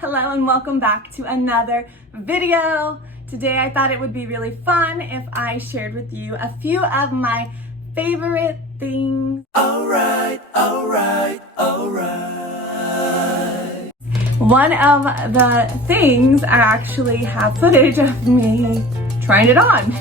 Hello and welcome back to another video. Today I thought it would be really fun if I shared with you a few of my favorite things. Alright. One of the things I actually have footage of me trying it on.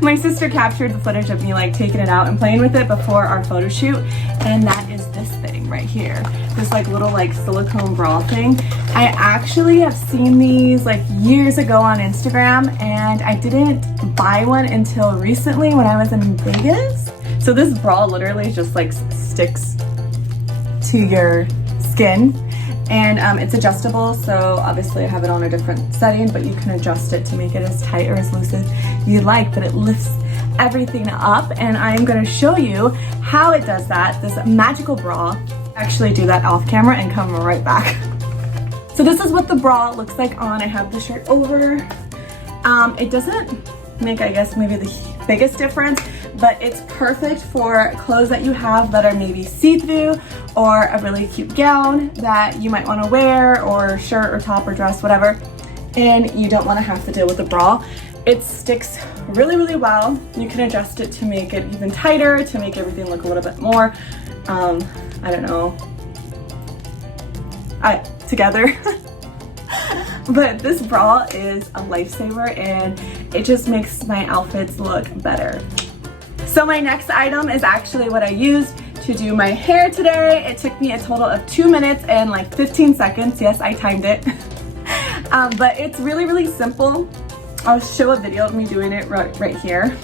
My sister captured the footage of me like taking it out and playing with it before our photo shoot, and that is this thing right here. This like little like silicone bra thing. I actually have seen these like years ago on Instagram, and I didn't buy one until recently when I was in Vegas. So this bra literally just like sticks to your skin, and it's adjustable, so obviously I have it on a different setting, but you can adjust it to make it as tight or as loose as you like, but it lifts everything up, and I'm going to show you how it does that. This magical bra. Actually do that off camera and come right back. So this is what the bra looks like on. I have the shirt over. It doesn't make, I guess, maybe the biggest difference, but it's perfect for clothes that you have that are maybe see-through, or a really cute gown that you might want to wear, or shirt or top or dress, whatever, and you don't want to have to deal with the bra. It sticks really well. You can adjust it to make it even tighter, to make everything look a little bit more, I don't know, together. But this bra is a lifesaver, and it just makes my outfits look better. So my next item is actually what I used to do my hair today. It took me a total of 2 minutes and like 15 seconds. Yes, I timed it. But it's really simple. I'll show a video of me doing it right here.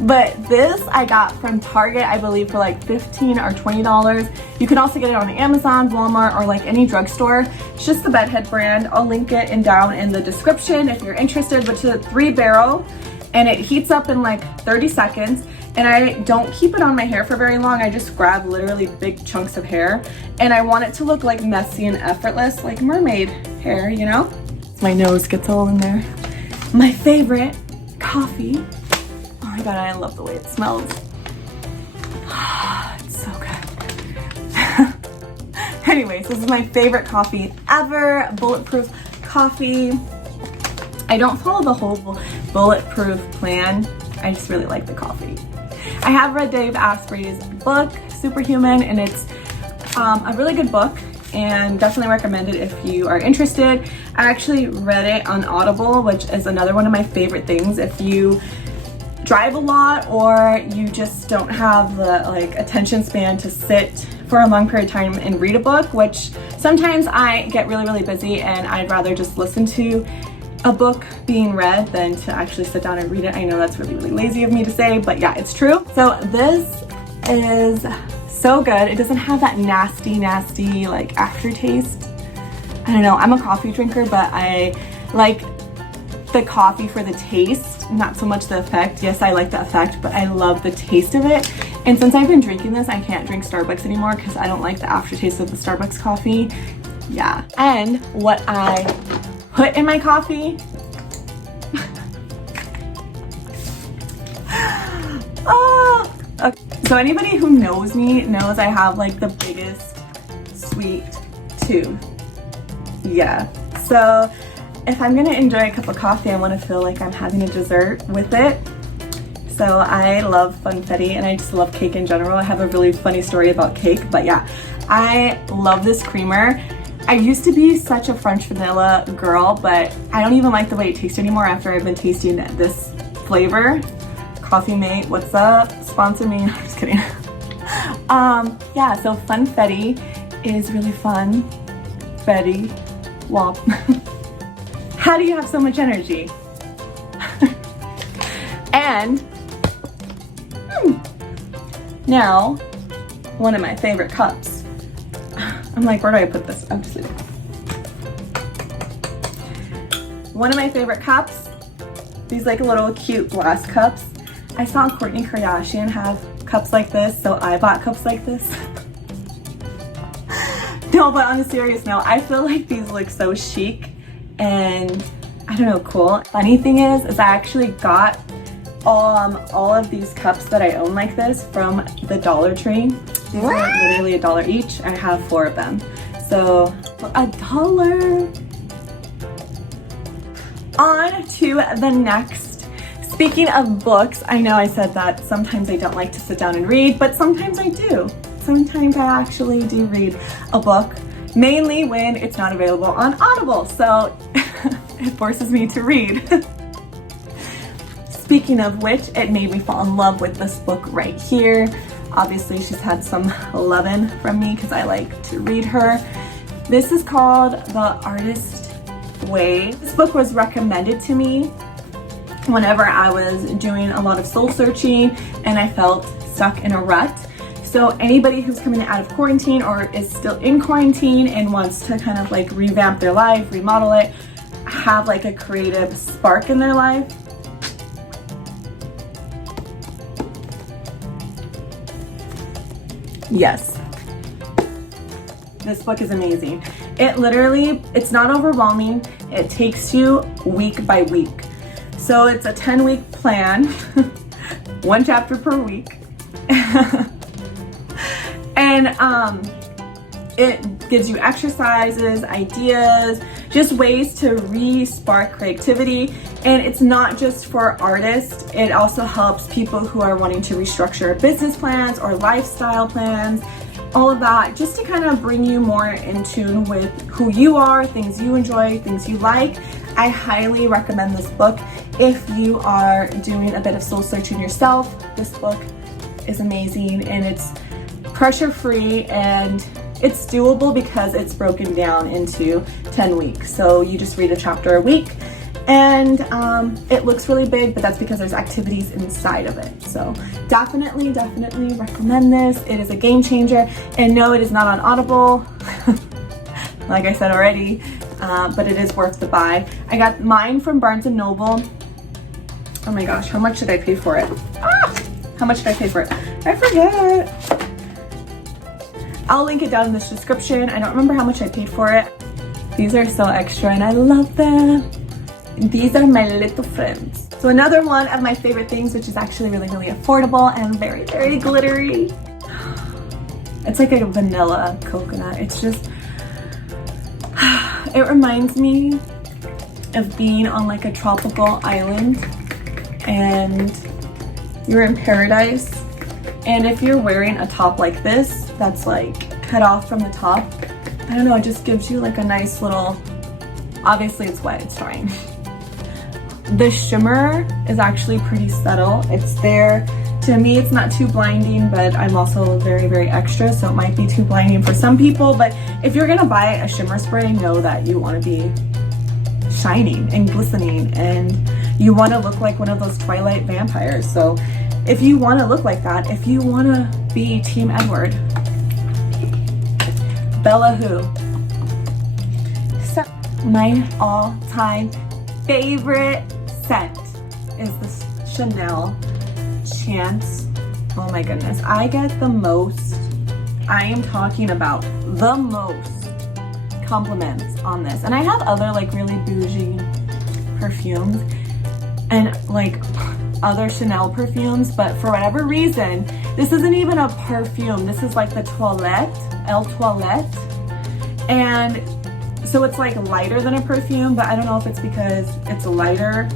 But this I got from Target, I believe, for like $15 or $20. You can also get it on Amazon, Walmart, or like any drugstore. It's just the Bedhead brand. I'll link it down in the description if you're interested. But it's a 3-barrel, and it heats up in like 30 seconds. And I don't keep it on my hair for very long. I just grab literally big chunks of hair, and I want it to look like messy and effortless, like mermaid hair, you know? My nose gets all in there. My favorite coffee. Oh my god, I love the way it smells. It's so good. Anyways, this is my favorite coffee ever. Bulletproof coffee. I don't follow the whole bulletproof plan. I just really like the coffee. I have read Dave Asprey's book, Superhuman, and it's a really good book, and definitely recommend it if you are interested. I actually read it on Audible, which is another one of my favorite things. If you drive a lot, or you just don't have the like attention span to sit for a long period of time and read a book, which sometimes I get really busy and I'd rather just listen to a book being read than to actually sit down and read it. I know that's really lazy of me to say, but yeah, it's true. So this is so good. It doesn't have that nasty like aftertaste. I don't know, I'm a coffee drinker, but I like the coffee for the taste, not so much the effect. Yes, I like the effect, but I love the taste of it. And since I've been drinking this, I can't drink Starbucks anymore because I don't like the aftertaste of the Starbucks coffee. Yeah. And what I put in my coffee, oh, okay. So anybody who knows me knows I have like the biggest sweet tooth. Yeah. So if I'm gonna enjoy a cup of coffee, I want to feel like I'm having a dessert with it. So I love funfetti, and I just love cake in general. I have a really funny story about cake, but yeah, I love this creamer. I used to be such a French vanilla girl, but I don't even like the way it tastes anymore after I've been tasting this flavor. Coffee Mate, what's up? Sponsor me. I'm just kidding. Yeah, so funfetti is really fun. Betty, wop. How do you have so much energy? And now, one of my favorite cups. I'm like, where do I put this? I'm just leaving. One of my favorite cups, these like little cute glass cups. I saw Kourtney Kardashian have cups like this, so I bought cups like this. No, but on a serious note, I feel like these look so chic and I don't know, cool. Funny thing is I actually got all of these cups that I own like this from the Dollar Tree. These are literally $1 each. I have 4 of them. So So $1. On to the next. Speaking of books, I know I said that sometimes I don't like to sit down and read, but sometimes I do. Sometimes I actually do read a book, mainly when it's not available on Audible, so it forces me to read. Speaking of which, it made me fall in love with this book right here. Obviously, she's had some loving from me because I like to read her. This is called The Artist Way. This book was recommended to me whenever I was doing a lot of soul searching and I felt stuck in a rut. So anybody who's coming out of quarantine or is still in quarantine and wants to kind of like revamp their life, remodel it, have like a creative spark in their life, yes, this book is amazing. It literally, it's not overwhelming. It takes you week by week. So it's a 10-week plan, one chapter per week. And it gives you exercises, ideas, just ways to re-spark creativity. And it's not just for artists, it also helps people who are wanting to restructure business plans or lifestyle plans, all of that, just to kind of bring you more in tune with who you are, things you enjoy, things you like. I highly recommend this book. If you are doing a bit of soul searching yourself, this book is amazing and it's pressure-free and it's doable because it's broken down into 10 weeks. So you just read a chapter a week and it looks really big, but that's because there's activities inside of it. So definitely recommend this. It is a game changer. And no, it is not on Audible, like I said already, but it is worth the buy. I got mine from Barnes & Noble. Oh my gosh, how much did I pay for it? How much did I pay for it? I forget. I'll link it down in this description. I don't remember how much I paid for it. These are so extra and I love them. These are my little friends. So another one of my favorite things, which is actually really affordable and very glittery. It's like a vanilla coconut. It's just, it reminds me of being on like a tropical island and you're in paradise. And if you're wearing a top like this, that's like cut off from the top, I don't know, it just gives you like a nice little, obviously it's wet, it's drying. The shimmer is actually pretty subtle. It's there. To me, it's not too blinding, but I'm also very extra, so it might be too blinding for some people. But if you're gonna buy a shimmer spray, know that you wanna be shining and glistening and you wanna look like one of those Twilight vampires. So if you wanna look like that, if you wanna be Team Edward, Bella Who. So my all-time favorite scent is this Chanel Chance. Oh my goodness, I get the most, I am talking about the most compliments on this. And I have other like really bougie perfumes and like other Chanel perfumes, but for whatever reason, this isn't even a perfume. This is like the Toilette, El Toilette. And so it's like lighter than a perfume, but I don't know if it's because it's a lighter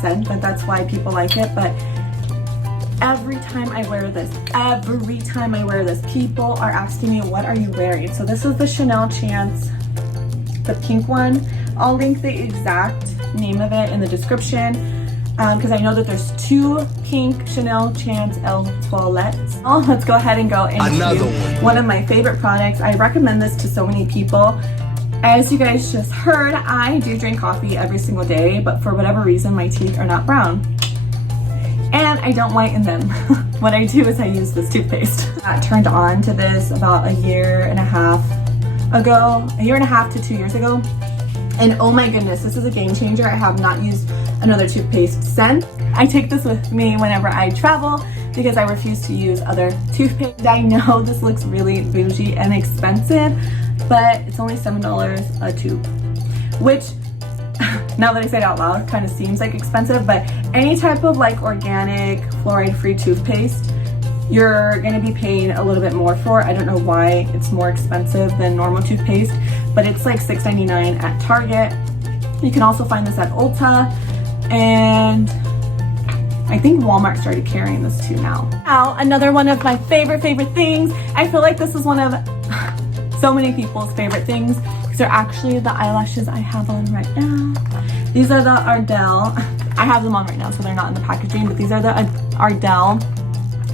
scent, but that's why people like it. But every time I wear this, people are asking me, what are you wearing? So this is the Chanel Chance, the pink one. I'll link the exact name of it in the description because I know that there's two pink Chanel Chance El Toilettes. Oh, let's go ahead and go into one of my favorite products. I recommend this to so many people. As you guys just heard, I do drink coffee every single day, but for whatever reason, my teeth are not brown. And I don't whiten them. What I do is I use this toothpaste. I turned on to this about a year and a half to 2 years ago. And oh my goodness, this is a game changer. I have not used another toothpaste since. I take this with me whenever I travel because I refuse to use other toothpaste. I know this looks really bougie and expensive, but it's only $7 a tube, which now that I say it out loud kind of seems like expensive, but any type of like organic fluoride-free toothpaste you're gonna be paying a little bit more for. I don't know why it's more expensive than normal toothpaste, but it's like $6.99 at Target. You can also find this at Ulta, and I think Walmart started carrying this too now. Now, another one of my favorite things. I feel like this is one of so many people's favorite things. These are actually the eyelashes I have on right now. These are the Ardell. I have them on right now, so they're not in the packaging, but these are the Ardell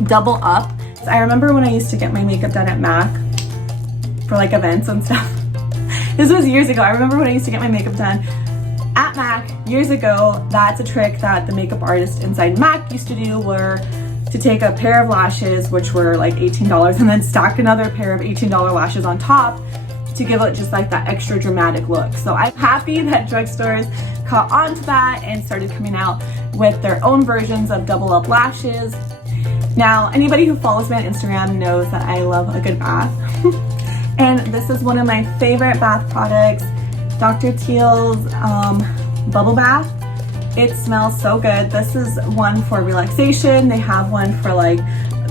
Double Up. So I remember when I used to get my makeup done at MAC for like events and stuff. This was years ago. I remember when I used to get my makeup done at MAC years ago. That's a trick that the makeup artist inside MAC used to do, were to take a pair of lashes, which were like $18, and then stack another pair of $18 lashes on top to give it just like that extra dramatic look. So I'm happy that drugstores caught on to that and started coming out with their own versions of Double Up lashes. Now, anybody who follows me on Instagram knows that I love a good bath. And this is one of my favorite bath products, Dr. Teal's Bubble Bath. It smells so good. This is one for relaxation. They have one for like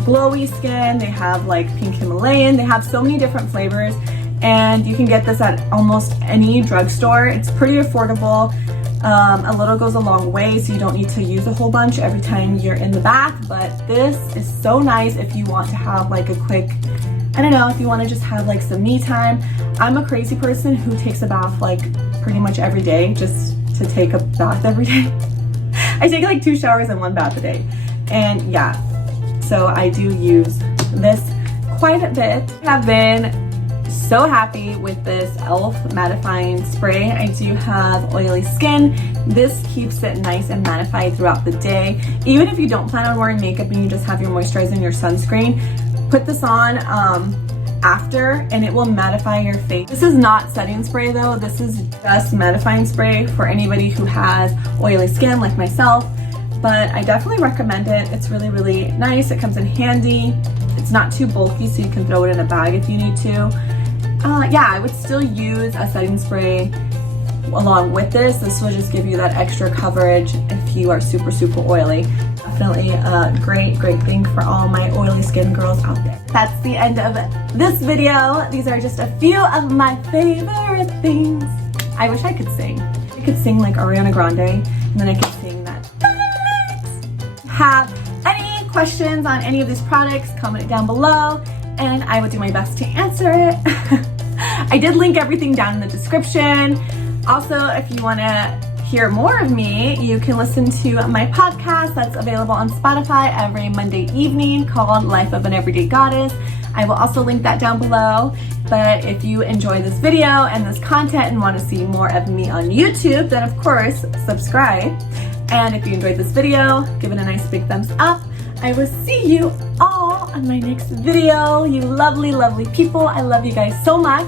glowy skin. They have like pink Himalayan. They have so many different flavors, and you can get this at almost any drugstore. It's pretty affordable. A little goes a long way, so you don't need to use a whole bunch every time you're in the bath, but this is so nice if you want to have like a quick, I don't know, if you want to just have like some me time. I'm a crazy person who takes a bath like pretty much every day, just to take a bath every day. I take like 2 showers and 1 bath a day. And yeah, so I do use this quite a bit. I've been so happy with this e.l.f. mattifying spray. I do have oily skin. This keeps it nice and mattified throughout the day. Even if you don't plan on wearing makeup and you just have your moisturizer and your sunscreen, put this on after and it will mattify your face. This is not setting spray though. This is just mattifying spray for anybody who has oily skin like myself, but I definitely recommend it. It's really nice. It comes in handy. It's not too bulky, so you can throw it in a bag if you need to. Yeah, I would still use a setting spray along with this. This will just give you that extra coverage if you are super oily. Definitely a great thing for all my oily skin girls out there. That's the end of this video. These are just a few of my favorite things. I wish I could sing. I could sing like Ariana Grande, and then I could sing that. Have any questions on any of these products, comment it down below, and I will do my best to answer it. I did link everything down in the description. Also, if you want to hear more of me, you can listen to my podcast that's available on Spotify every Monday evening called Life of an Everyday Goddess. I will also link that down below. But if you enjoy this video and this content and want to see more of me on YouTube, then of course, subscribe. And if you enjoyed this video, give it a nice big thumbs up. I will see you all on my next video. You lovely people. I love you guys so much.